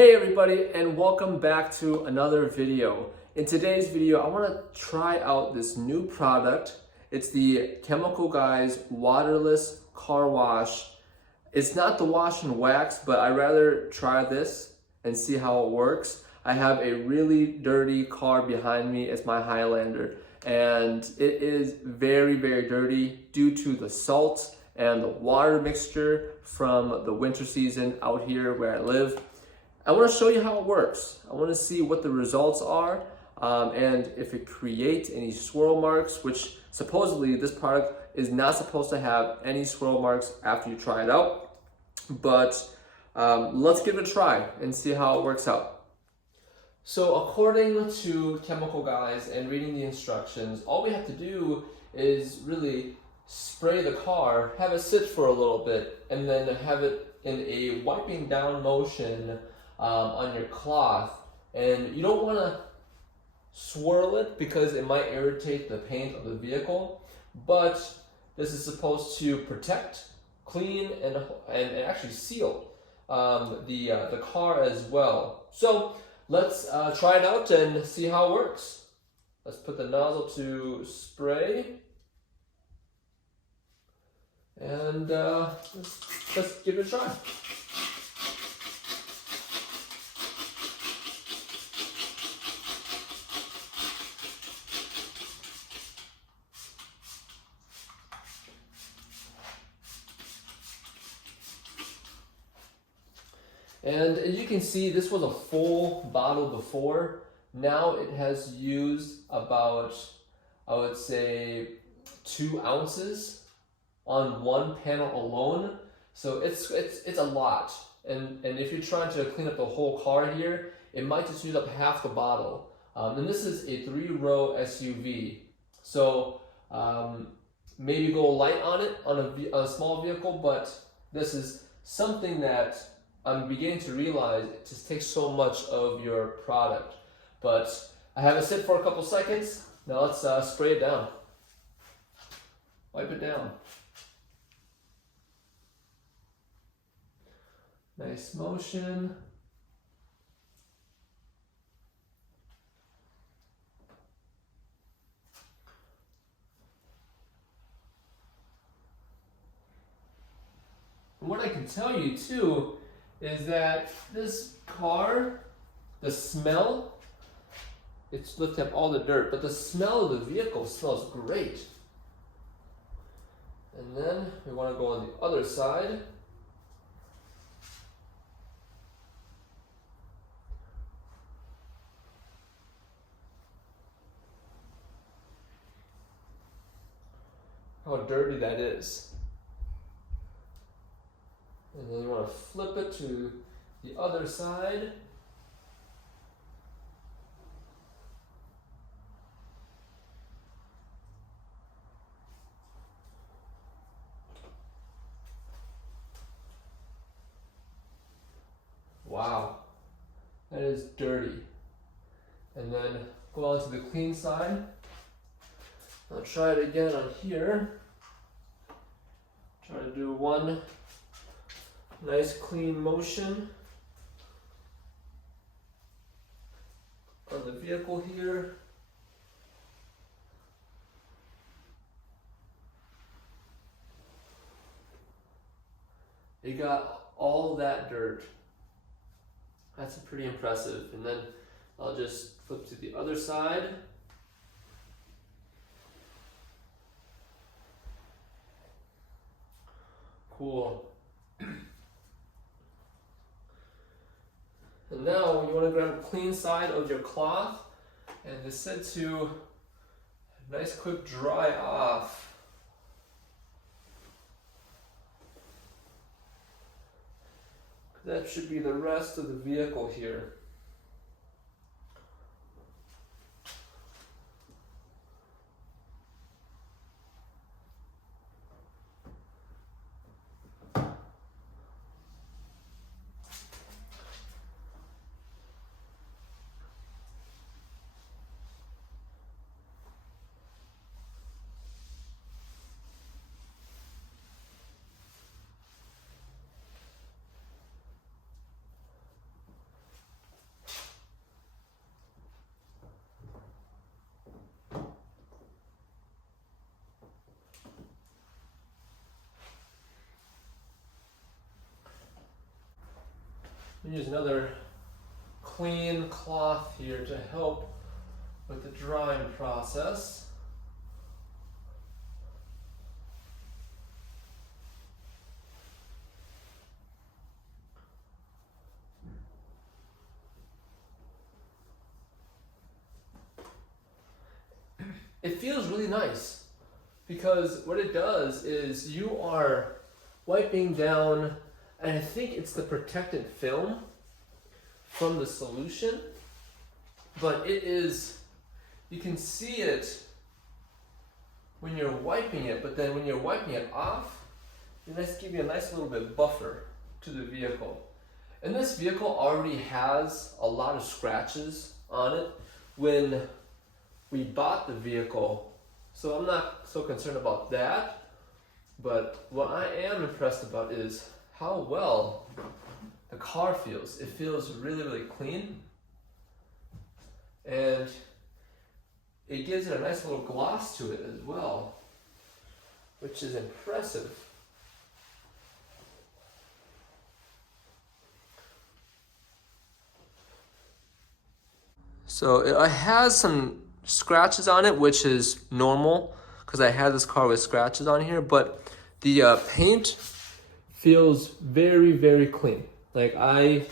Hey everybody, and welcome back to another video. In today's video, I want to try out this new product. It's the Chemical Guys Waterless Car Wash. It's not the wash and wax, but I'd rather try this and see how it works. I have a really dirty car behind me. It's my Highlander, and it is very, very dirty due to the salt and the water mixture from the winter season out here where I live. I want to show you how it works. I want to see what the results are and if it creates any swirl marks, which supposedly this product is not supposed to have any swirl marks after you try it out. But let's give it a try and see how it works out. So according to Chemical Guys and reading the instructions, all we have to do is really spray the car, have it sit for a little bit, and then have it in a wiping down motion on your cloth. And you don't want to swirl it because it might irritate the paint of the vehicle, but this is supposed to protect, clean, and actually seal the car as well. So let's try it out and see how it works. Let's put the nozzle to spray, and let's give it a try. And as you can see, this was a full bottle before. Now it has used about, I would say, 2 ounces on one panel alone. So it's a lot. And if you're trying to clean up the whole car here, it might just use up half the bottle. And this is a 3-row SUV. So maybe go light on it on a small vehicle, but this is something that I'm beginning to realize it just takes so much of your product. But I have it sit for a couple seconds. Now let's spray it down. Wipe it down. Nice motion. And what I can tell you too is that this car, the smell, it's lifted up all the dirt, but the smell of the vehicle smells great. And then we want to go on the other side. How dirty that is. And then you want to flip it to the other side. Wow, that is dirty. And then go on to the clean side. I'll try it again on here. Try to do one nice clean motion on the vehicle here. You got all that dirt. That's pretty impressive. And then I'll just flip to the other side. Cool. And now you want to grab a clean side of your cloth and just set to a nice quick dry off. That should be the rest of the vehicle here. use another clean cloth here to help with the drying process. It feels really nice because what it does is you are wiping down, and I think it's the protectant film from the solution, but it is, you can see it when you're wiping it, but then when you're wiping it off, let's give you a nice little bit buffer to the vehicle. And this vehicle already has a lot of scratches on it when we bought the vehicle, so I'm not so concerned about that. But what I am impressed about is how well the car feels. It feels really, really clean, and it gives it a nice little gloss to it as well, which is impressive. So it has some scratches on it, which is normal because I had this car with scratches on here, but the paint feels very, very clean. Like, I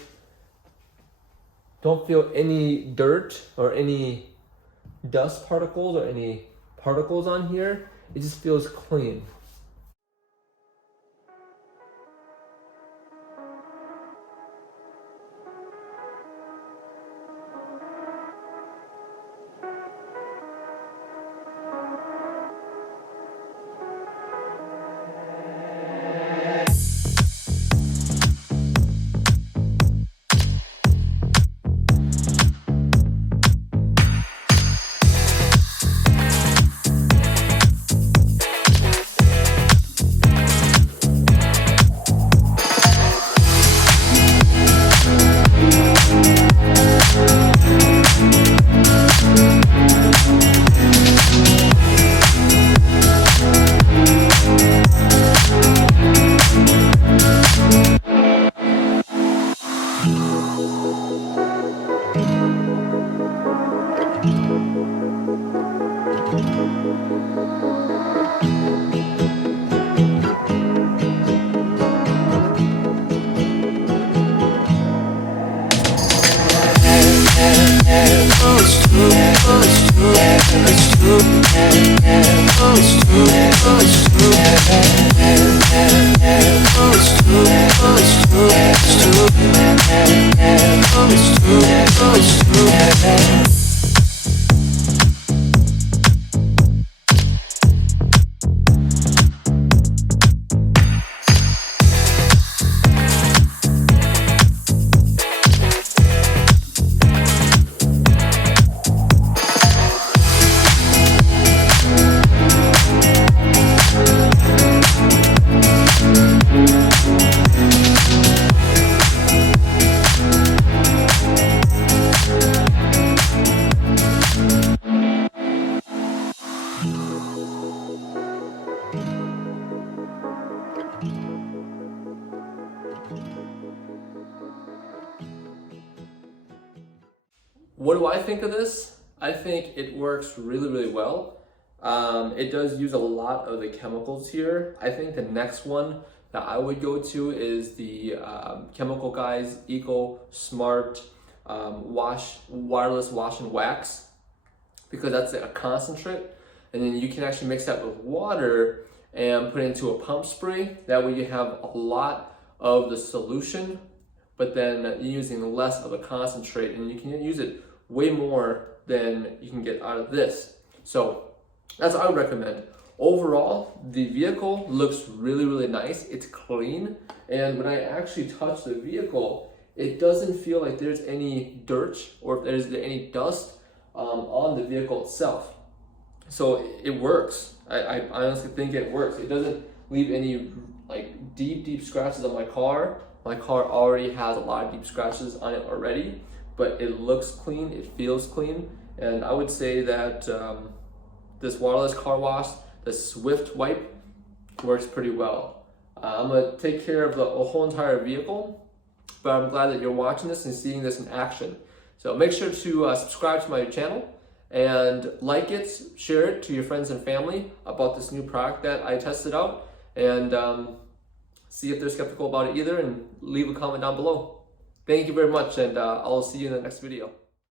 don't feel any dirt or any dust particles or any particles on here. It just feels clean. What do I think of this? I think it works really, really well. It does use a lot of the chemicals here. I think the next one that I would go to is the Chemical Guys Eco Smart Waterless Wash and Wax, because that's a concentrate, and then you can actually mix that with water and put it into a pump spray. That way you have a lot of the solution, but then you're using less of a concentrate, and you can use it way more than you can get out of this. So that's what I would recommend. Overall, the vehicle looks really, really nice. It's clean, and when I actually touch the vehicle, it doesn't feel like there's any dirt or if there's any dust on the vehicle itself. So it works. I honestly think it works. It doesn't leave any like deep scratches on my car. My car already has a lot of deep scratches on it already, but it looks clean, it feels clean, and I would say that this waterless car wash, the Swift wipe, works pretty well. I'm gonna take care of the whole entire vehicle, but I'm glad that you're watching this and seeing this in action. So make sure to subscribe to my channel and like it, share it to your friends and family about this new product that I tested out, and see if they're skeptical about it either, and leave a comment down below. Thank you very much, and I'll see you in the next video.